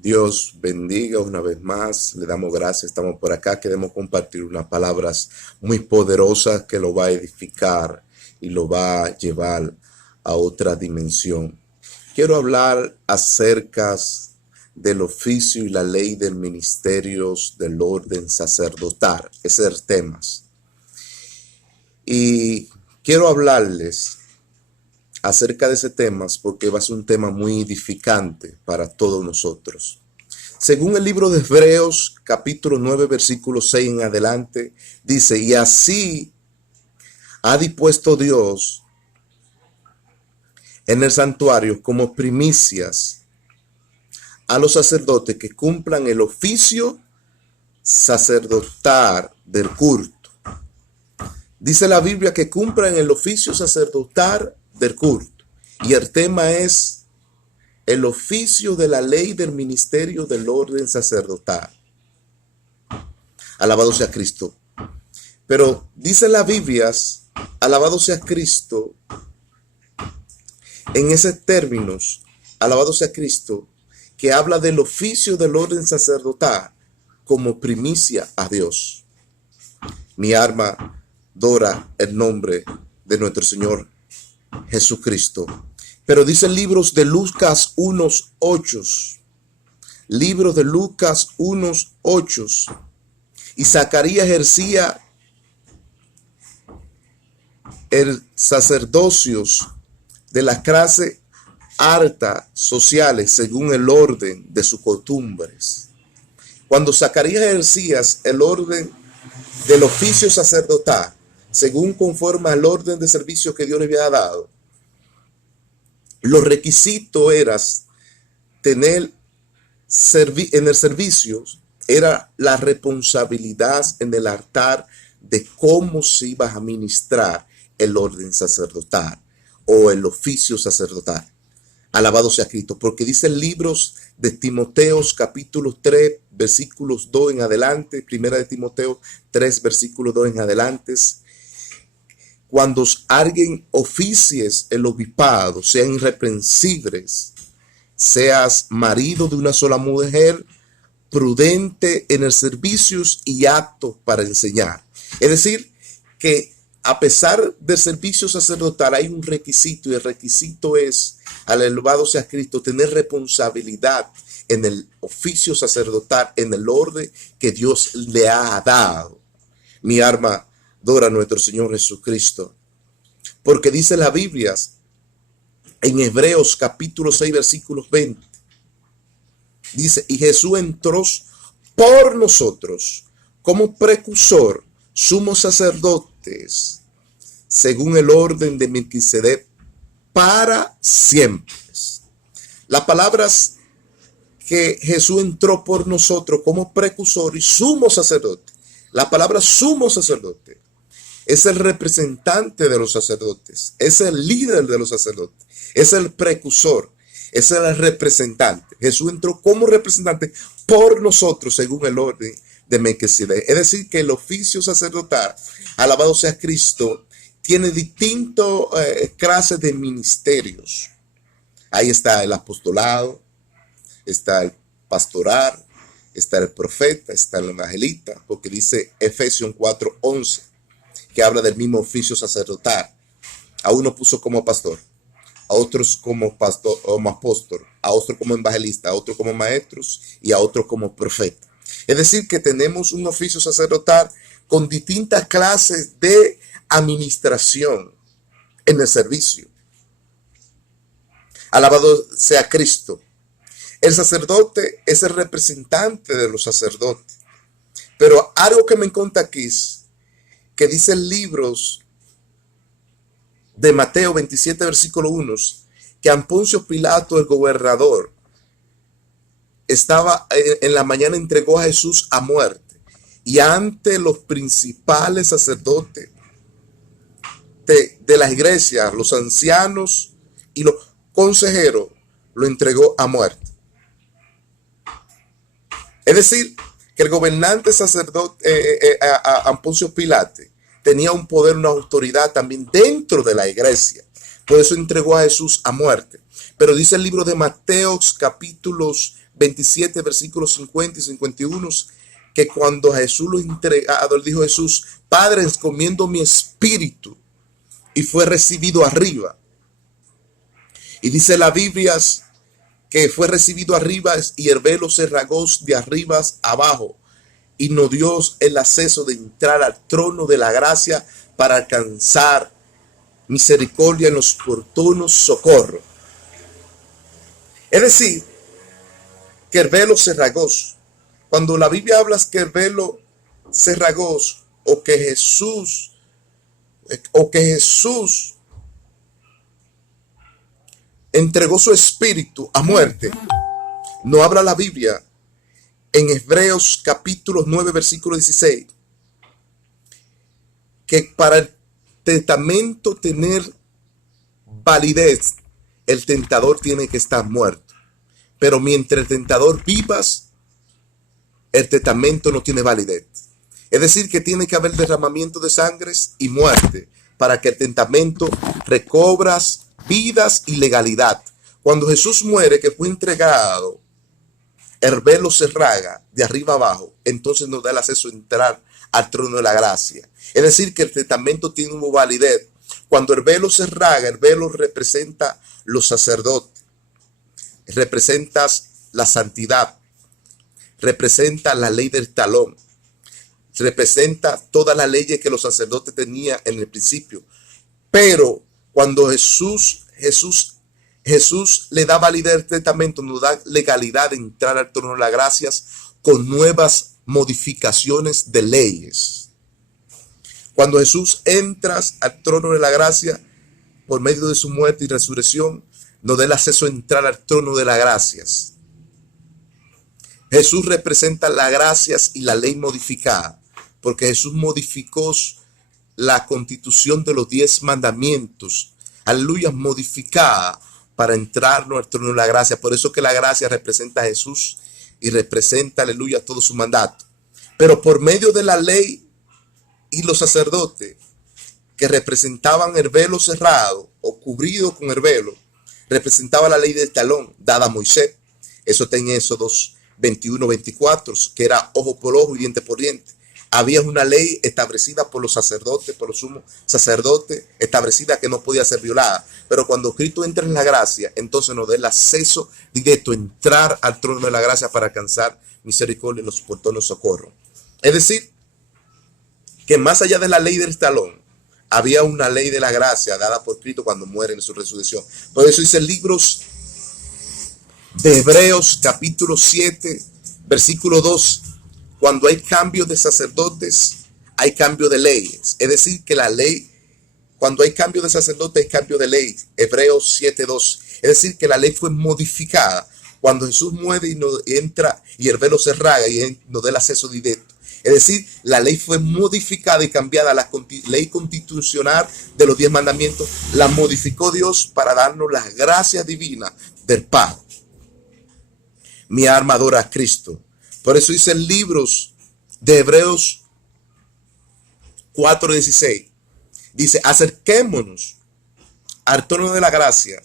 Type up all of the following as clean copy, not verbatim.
Dios bendiga una vez más. Le damos gracias. Estamos por acá. Queremos compartir unas palabras muy poderosas que lo va a edificar y lo va a llevar a otra dimensión. Quiero hablar acerca del oficio y la ley del ministerio del orden sacerdotal. Ese es el tema. Y quiero hablarles acerca de ese tema porque va a ser un tema muy edificante para todos nosotros. Según el libro de Hebreos, capítulo 9, versículo 6 en adelante, dice, y así ha dispuesto Dios en el santuario como primicias a los sacerdotes que cumplan el oficio sacerdotal del culto. Dice la Biblia que cumplan el oficio sacerdotal del culto. Y el tema es el oficio de la ley del ministerio del orden sacerdotal. Alabado sea Cristo. Pero dice la Biblia, alabado sea Cristo, en esos términos, alabado sea Cristo, que habla del oficio del orden sacerdotal como primicia a Dios. Mi alma adora el nombre de nuestro Señor Jesucristo. Pero dice libros de Lucas 1:8. Libros de Lucas 1:8. Y Zacarías ejercía el sacerdocio de la clase alta sociales según el orden de sus costumbres. Cuando Zacarías ejercía el orden del oficio sacerdotal, según conforme al orden de servicio que Dios le había dado, los requisitos eran tener en el servicio, era la responsabilidad en el altar de cómo se iba a administrar el orden sacerdotal o el oficio sacerdotal. Alabado sea Cristo, porque dice libros de Timoteo, capítulo 3, versículos 2 en adelante, primera de Timoteo 3, versículo 2 en adelante, cuando alguien oficies el obispado, sean irreprensibles, seas marido de una sola mujer, prudente en el servicio y apto para enseñar. Es decir, que a pesar del servicio sacerdotal hay un requisito, y el requisito es, alabado sea Cristo, tener responsabilidad en el oficio sacerdotal, en el orden que Dios le ha dado. Mi alma adora a nuestro Señor Jesucristo, porque dice la Biblia en Hebreos capítulo 6 versículos 20, dice, y Jesús entró por nosotros como precursor, sumo sacerdotes, según el orden de Melquisedec, para siempre. Las palabras que Jesús entró por nosotros como precursor y sumo sacerdote. La palabra sumo sacerdote es el representante de los sacerdotes, es el líder de los sacerdotes, es el precursor, es el representante. Jesús entró como representante por nosotros según el orden de Melquisedec. Es decir, que el oficio sacerdotal, alabado sea Cristo, tiene distintas clases de ministerios. Ahí está el apostolado, está el pastoral, está el profeta, está el evangelista, porque dice Efesios 4:11, que habla del mismo oficio sacerdotal. A uno puso como pastor, a otros como pastor o como apóstol, a otro como evangelista, a otro como maestros y a otro como profeta. Es decir, que tenemos un oficio sacerdotal con distintas clases de administración en el servicio. Alabado sea Cristo. El sacerdote es el representante de los sacerdotes. Pero algo que me encanta aquí es que dice en libros de Mateo 27, versículo 1, que Poncio Pilato, el gobernador, estaba en la mañana, entregó a Jesús a muerte. Y ante los principales sacerdotes de las iglesias, los ancianos y los consejeros, lo entregó a muerte. Es decir, que el gobernante sacerdote Poncio Pilato tenía un poder, una autoridad también dentro de la iglesia. Por eso entregó a Jesús a muerte. Pero dice el libro de Mateo, capítulos 27, versículos 50 y 51, que cuando a Jesús lo entregado, él dijo Jesús: Padre, encomiendo mi espíritu, y fue recibido arriba. Y dice la Biblia que fue recibido arriba y el velo se rasgó de arriba abajo, y nos dio el acceso de entrar al trono de la gracia para alcanzar misericordia en los oportunos socorros. Es decir, que el velo se rasgó. Cuando la Biblia habla que el velo se rasgó, o que Jesús entregó su espíritu a muerte, no habla la Biblia en Hebreos capítulo 9, versículo 16, que para el testamento tener validez, el tentador tiene que estar muerto. Pero mientras el tentador vivas, el testamento no tiene validez. Es decir, que tiene que haber derramamiento de sangres y muerte para que el testamento recobras vidas y legalidad. Cuando Jesús muere, que fue entregado, el velo se rasga de arriba abajo, entonces nos da el acceso a entrar al trono de la gracia. Es decir, que el testamento tiene una validez. Cuando el velo se rasga, el velo representa los sacerdotes, representa la santidad, representa la ley del talón, representa todas las leyes que los sacerdotes tenían en el principio. Pero cuando Jesús le da validez al testamento, nos da legalidad de entrar al trono de las gracias con nuevas modificaciones de leyes. Cuando Jesús entra al trono de la gracia por medio de su muerte y resurrección, nos da el acceso a entrar al trono de las gracias. Jesús representa las gracias y la ley modificada, porque Jesús modificó la constitución de los 10 mandamientos, aleluya, modificada para entrarnos al trono de la gracia. Por eso que la gracia representa a Jesús y representa, aleluya, todo su mandato. Pero por medio de la ley y los sacerdotes, que representaban el velo cerrado o cubrido con el velo, representaba la ley del talón dada a Moisés. Eso está en Éxodos 21, 24, que era ojo por ojo y diente por diente. Había una ley establecida por los sacerdotes, por los sumos sacerdotes, establecida que no podía ser violada. Pero cuando Cristo entra en la gracia, entonces nos da el acceso directo a entrar al trono de la gracia para alcanzar misericordia en los oportunos socorros. Es decir, que más allá de la ley del talón, había una ley de la gracia dada por Cristo cuando muere en su resurrección. Por eso dice libros de Hebreos capítulo 7, versículo 2, cuando hay cambio de sacerdotes, hay cambio de leyes. Es decir, que la ley, cuando hay cambio de sacerdotes, hay cambio de ley. Hebreos 7, 2. Es decir, que la ley fue modificada. Cuando Jesús muere y nos entra y el velo se rasga y nos da el acceso directo. Es decir, la ley fue modificada y cambiada. La ley constitucional de los 10 mandamientos la modificó Dios para darnos las gracias divinas del Padre. Mi alma adora a Cristo. Por eso dice en libros de Hebreos 4:16. Dice: acerquémonos al trono de la gracia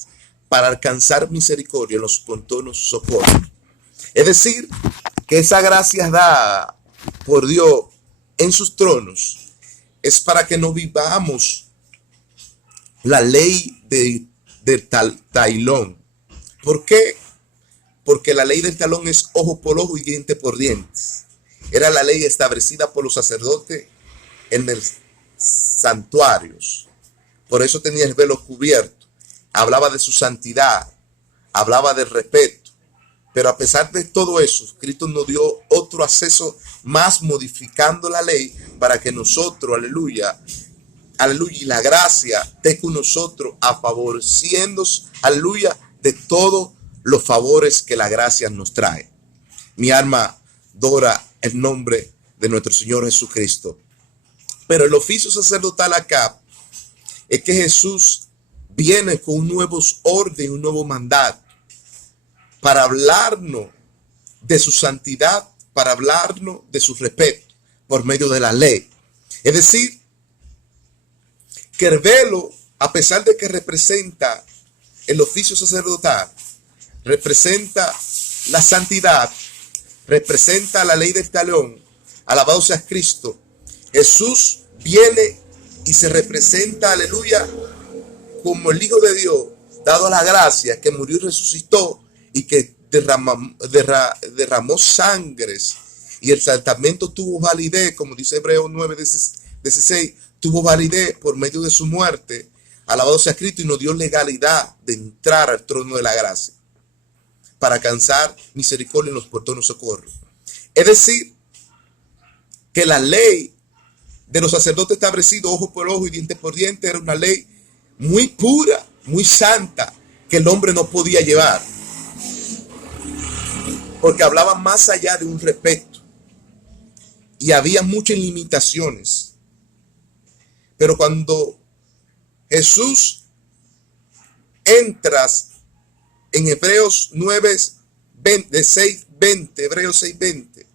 para alcanzar misericordia en los oportunos socorros. Es decir, que esa gracia dada por Dios en sus tronos es para que no vivamos la ley del talón. ¿Por qué? Porque la ley del talón es ojo por ojo y diente por diente. Era la ley establecida por los sacerdotes en el santuarios. Por eso tenía el velo cubierto. Hablaba de su santidad, hablaba del respeto. Pero a pesar de todo eso, Cristo nos dio otro acceso más, modificando la ley para que nosotros, aleluya, aleluya, y la gracia esté con nosotros, a favoreciéndonos, aleluya, de todos los favores que la gracia nos trae. Mi alma adora el nombre de nuestro Señor Jesucristo. Pero el oficio sacerdotal acá es que Jesús viene con un nuevo orden, un nuevo mandato, para hablarnos de su santidad, para hablarnos de su respeto por medio de la ley. Es decir, que el velo, a pesar de que representa el oficio sacerdotal, representa la santidad representa la ley del talión. Alabado sea Cristo. Jesús viene y se representa, aleluya, como el Hijo de Dios, dado a la gracia, que murió y resucitó y que derramó sangres, y el sacramento tuvo validez, como dice Hebreos 9:16, tuvo validez por medio de su muerte. Alabado sea Cristo, y nos dio legalidad de entrar al trono de la gracia para alcanzar misericordia en los oportunos socorros. Es decir, que la ley de los sacerdotes establecidos ojo por ojo y diente por diente era una ley muy pura, muy santa, que el hombre no podía llevar, porque hablaba más allá de un respeto y había muchas limitaciones. Pero cuando Jesús entras en Hebreos 6:20, Hebreos 6:20,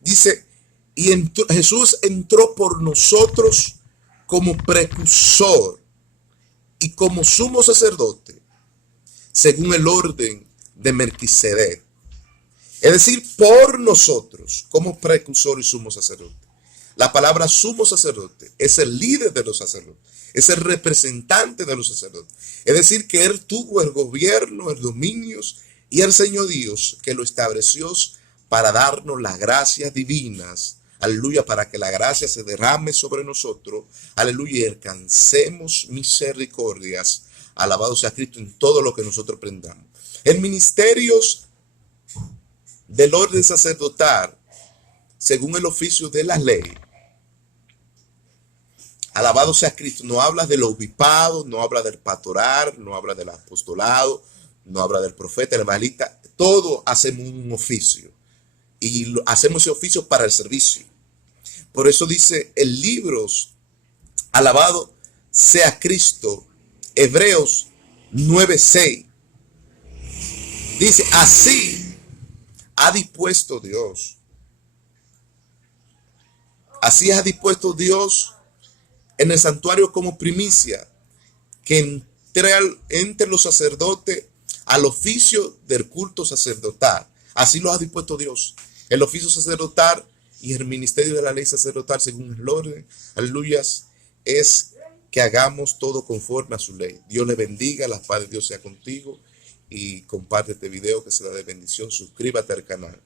dice, y Jesús entró por nosotros como precursor y como sumo sacerdote, según el orden de Melquisedec. Es decir, por nosotros, como precursor y sumo sacerdote. La palabra sumo sacerdote es el líder de los sacerdotes, es el representante de los sacerdotes. Es decir, que él tuvo el gobierno, el dominio y el señorío que lo estableció para darnos las gracias divinas. Aleluya, para que la gracia se derrame sobre nosotros. Aleluya, y alcancemos misericordias. Alabado sea Cristo en todo lo que nosotros aprendamos. El ministerio del orden sacerdotal, según el oficio de la ley, alabado sea Cristo, no habla del obispado, no habla del pastoral, no habla del apostolado, no habla del profeta, del evangelista. Todo hacemos un oficio y hacemos ese oficio para el servicio. Por eso dice el libro, alabado sea Cristo, Hebreos 9:6. Dice, así ha dispuesto Dios. Así ha dispuesto Dios en el santuario como primicia, que entre los sacerdotes al oficio del culto sacerdotal. Así lo ha dispuesto Dios. El oficio sacerdotal y el ministerio de la ley sacerdotal, según el orden, aleluyas, es que hagamos todo conforme a su ley. Dios le bendiga, la paz de Dios sea contigo y comparte este video que será de bendición. Suscríbete al canal.